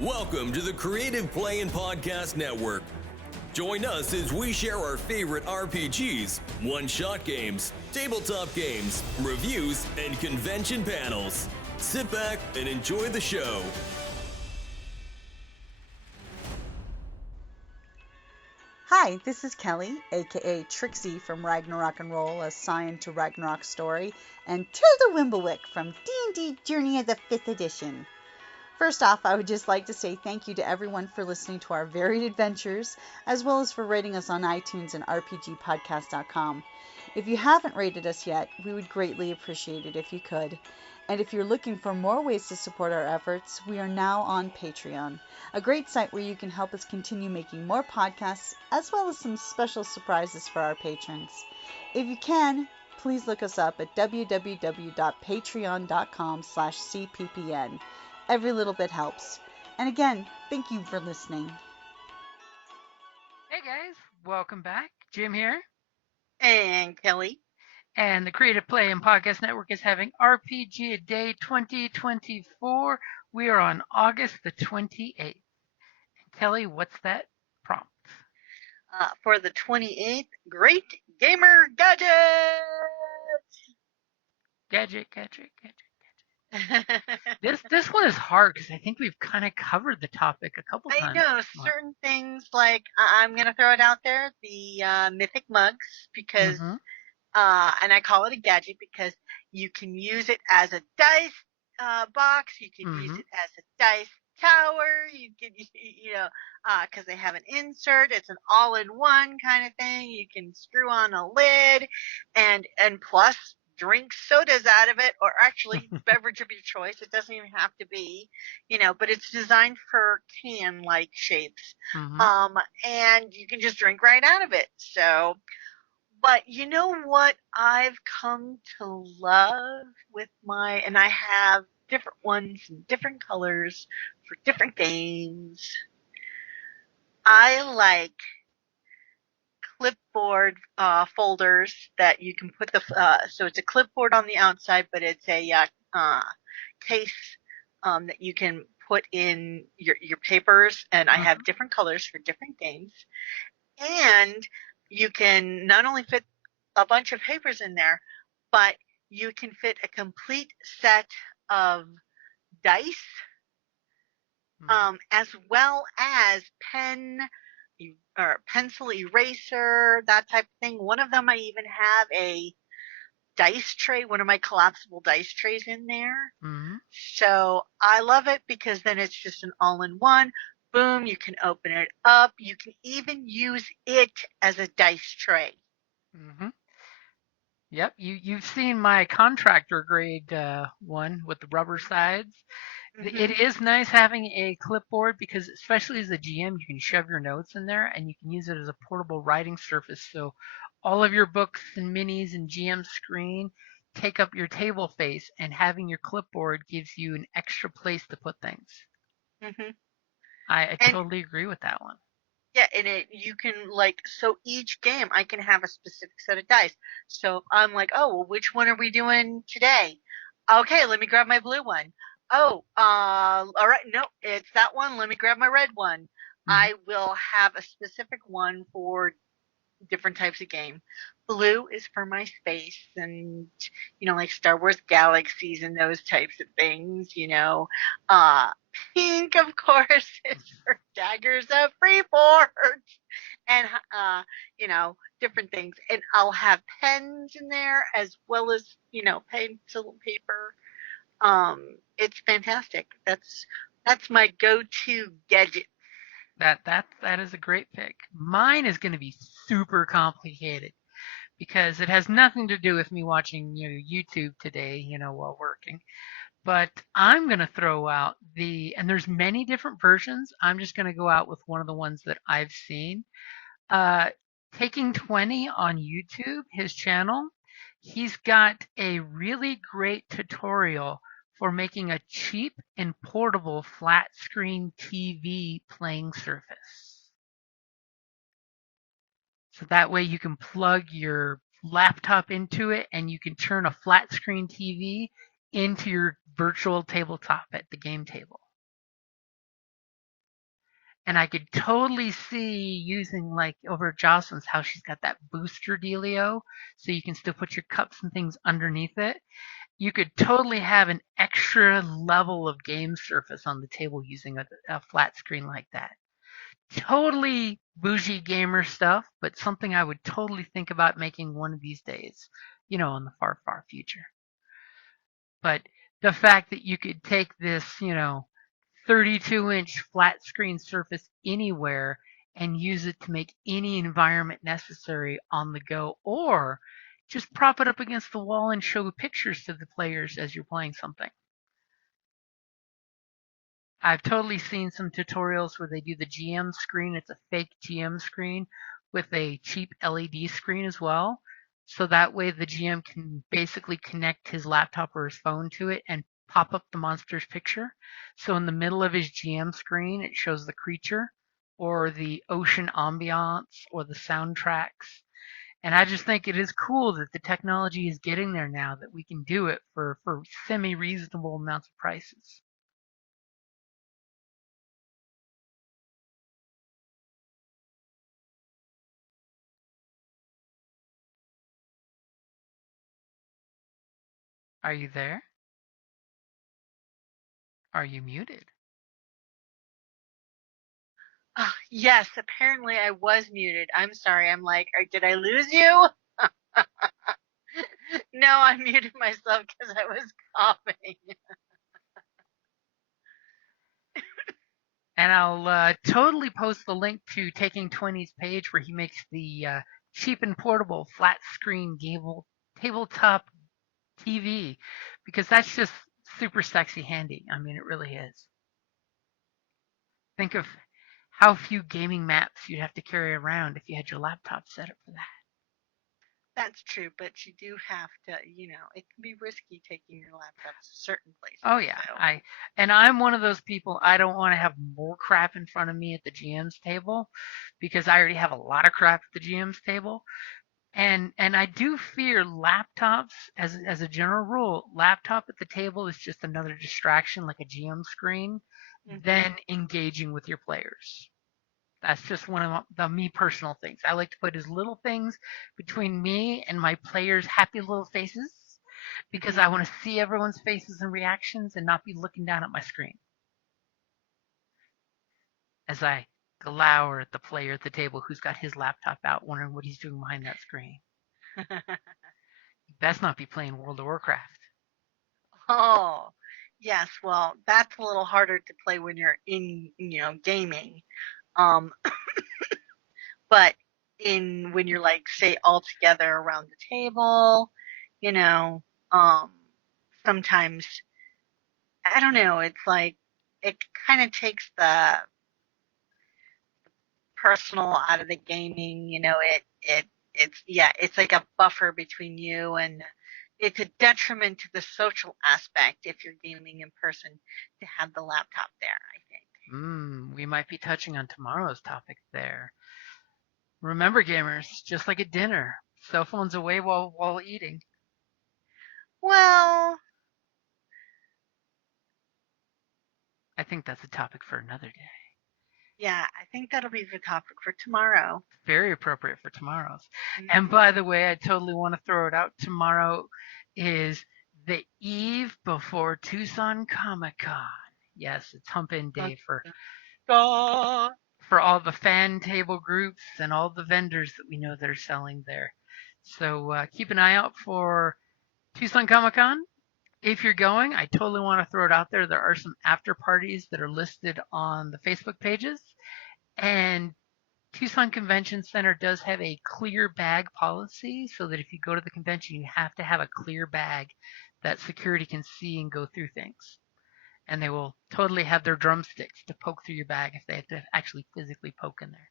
Welcome to the Creative Play and Podcast Network. Join us as we share our favorite RPGs, one-shot games, tabletop games, reviews, and convention panels. Sit back and enjoy the show. Hi, this is Kelly, aka Trixie from Ragnarok and Roll, assigned to Ragnarok Story, and Tilda Wimblewick from D&D Journey of the 5th Edition. First off, I would just like to say thank you to everyone for listening to our varied adventures, as well as for rating us on iTunes and RPGpodcast.com. If you haven't rated us yet, we would greatly appreciate it if you could. And if you're looking for more ways to support our efforts, we are now on Patreon, a great site where you can help us continue making more podcasts, as well as some special surprises for our patrons. If you can, please look us up at www.patreon.com/cppn. Every little bit helps. And again, thank you for listening. Hey guys, welcome back. Jim here. And Kelly. And the Creative Play and Podcast Network is having RPG Day 2024. We are on August the 28th. Kelly, what's that prompt? For the 28th, Great Gamer Gadget! Gadget. This one is hard because I think we've kind of covered the topic a couple times. I know, certain things like, I'm going to throw it out there, the mythic mugs, because, and I call it a gadget because you can use it as a dice box, you can use it as a dice tower, you can, because they have an insert, it's an all-in-one kind of thing, you can screw on a lid, and plus, drink sodas out of it, or actually beverage of your choice. It doesn't even have to be, but it's designed for can-like shapes. And you can just drink right out of it. So, but you know what I've come to love with and I have different ones in different colors for different games. I like clipboard folders that you can put so it's a clipboard on the outside, but it's a case that you can put in your papers, and I have different colors for different games, and you can not only fit a bunch of papers in there, but you can fit a complete set of dice, as well as pencil eraser, that type of thing. One of them I even have a dice tray, one of my collapsible dice trays in there. So I love it because then it's just an all-in-one. Boom, you can open it up. You can even use it as a dice tray. Yep, you've seen my contractor grade one with the rubber sides. It is nice having a clipboard because, especially as a GM, you can shove your notes in there and you can use it as a portable writing surface. So all of your books and minis and GM screen take up your table face, and having your clipboard gives you an extra place to put things. I totally agree with that one. Yeah, and you can, so each game I can have a specific set of dice. So I'm like, oh, well, which one are we doing today? Okay, let me grab my blue one. Oh, all right, no, it's that one. Let me grab my red one. I will have a specific one for different types of game. Blue is for my space and, like Star Wars Galaxies and those types of things, Pink, of course, is for Daggers of Freeport and, different things. And I'll have pens in there as well as, pencil paper. It's fantastic. That's my go-to gadget. That is a great pick. Mine is going to be super complicated because it has nothing to do with me watching YouTube today, while working. But I'm going to throw out and there's many different versions. I'm just going to go out with one of the ones that I've seen. Taking 20 on YouTube, his channel, he's got a really great tutorial for making a cheap and portable flat screen TV playing surface. So that way you can plug your laptop into it and you can turn a flat screen TV into your virtual tabletop at the game table. And I could totally see using, like, over at Jocelyn's how she's got that booster dealio, so you can still put your cups and things underneath it. You could totally have an extra level of game surface on the table using a flat screen like that. Totally bougie gamer stuff, but something I would totally think about making one of these days, in the far, far future. But the fact that you could take this, 32-inch flat screen surface anywhere and use it to make any environment necessary on the go, or just prop it up against the wall and show pictures to the players as you're playing something. I've totally seen some tutorials where they do the GM screen. It's a fake GM screen with a cheap LED screen as well. So that way the GM can basically connect his laptop or his phone to it and pop up the monster's picture. So in the middle of his GM screen, it shows the creature or the ocean ambiance or the soundtracks. And I just think it is cool that the technology is getting there now, that we can do it for semi-reasonable amounts of prices. Are you there? Are you muted? Oh, yes, apparently I was muted. I'm sorry. I'm like, did I lose you? No, I muted myself because I was coughing. And I'll totally post the link to Taking 20's page where he makes the cheap and portable flat screen tabletop TV, because that's just super sexy handy. I mean, it really is. Think of how few gaming maps you'd have to carry around if you had your laptop set up for that. That's true, but you do have to, it can be risky taking your laptop to certain places. Oh yeah, so. I'm one of those people. I don't want to have more crap in front of me at the GM's table, because I already have a lot of crap at the GM's table. And I do fear laptops, as a general rule, laptop at the table is just another distraction like a GM screen, than engaging with your players. That's just one of the me personal things. I like to put as little things between me and my players' happy little faces, because I want to see everyone's faces and reactions and not be looking down at my screen as I glower at the player at the table who's got his laptop out, wondering what he's doing behind that screen. You best not be playing World of Warcraft. Oh, yes. Well, that's a little harder to play when you're in, gaming. But when you're like, say, all together around the table, sometimes, I don't know, it's like, it kind of takes the personal out of the gaming, it's like a buffer between you, and it's a detriment to the social aspect if you're gaming in person to have the laptop there, I think. We might be touching on tomorrow's topic there. Remember, gamers, just like at dinner, cell phones away while eating. Well, I think that's a topic for another day. Yeah, I think that'll be the topic for tomorrow. Very appropriate for tomorrow's. And by the way, I totally want to throw it out. Tomorrow is the eve before Tucson Comic-Con. Yes, it's hump in day for all the fan table groups and all the vendors that we know that are selling there. So keep an eye out for Tucson Comic-Con. If you're going, I totally want to throw it out there. There are some after parties that are listed on the Facebook pages. And Tucson Convention Center does have a clear bag policy, so that if you go to the convention, you have to have a clear bag that security can see and go through things. And they will totally have their drumsticks to poke through your bag if they have to actually physically poke in there.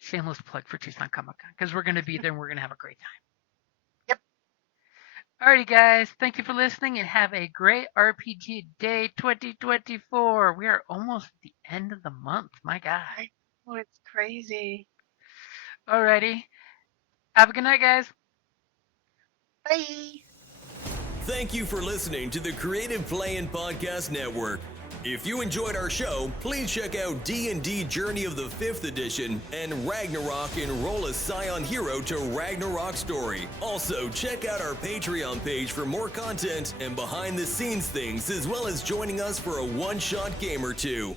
Shameless plug for Tucson Comic-Con, because we're going to be there and we're going to have a great time. Alrighty, guys. Thank you for listening and have a great RPG Day 2024. We are almost at the end of the month. My God. Oh, it's crazy. Alrighty. Have a good night, guys. Bye. Thank you for listening to the Creative Play and Podcast Network. If you enjoyed our show, please check out D&D Journey of the 5th Edition and Ragnarok Enroll a Scion Hero to Ragnarok Story. Also, check out our Patreon page for more content and behind-the-scenes things, as well as joining us for a one-shot game or two.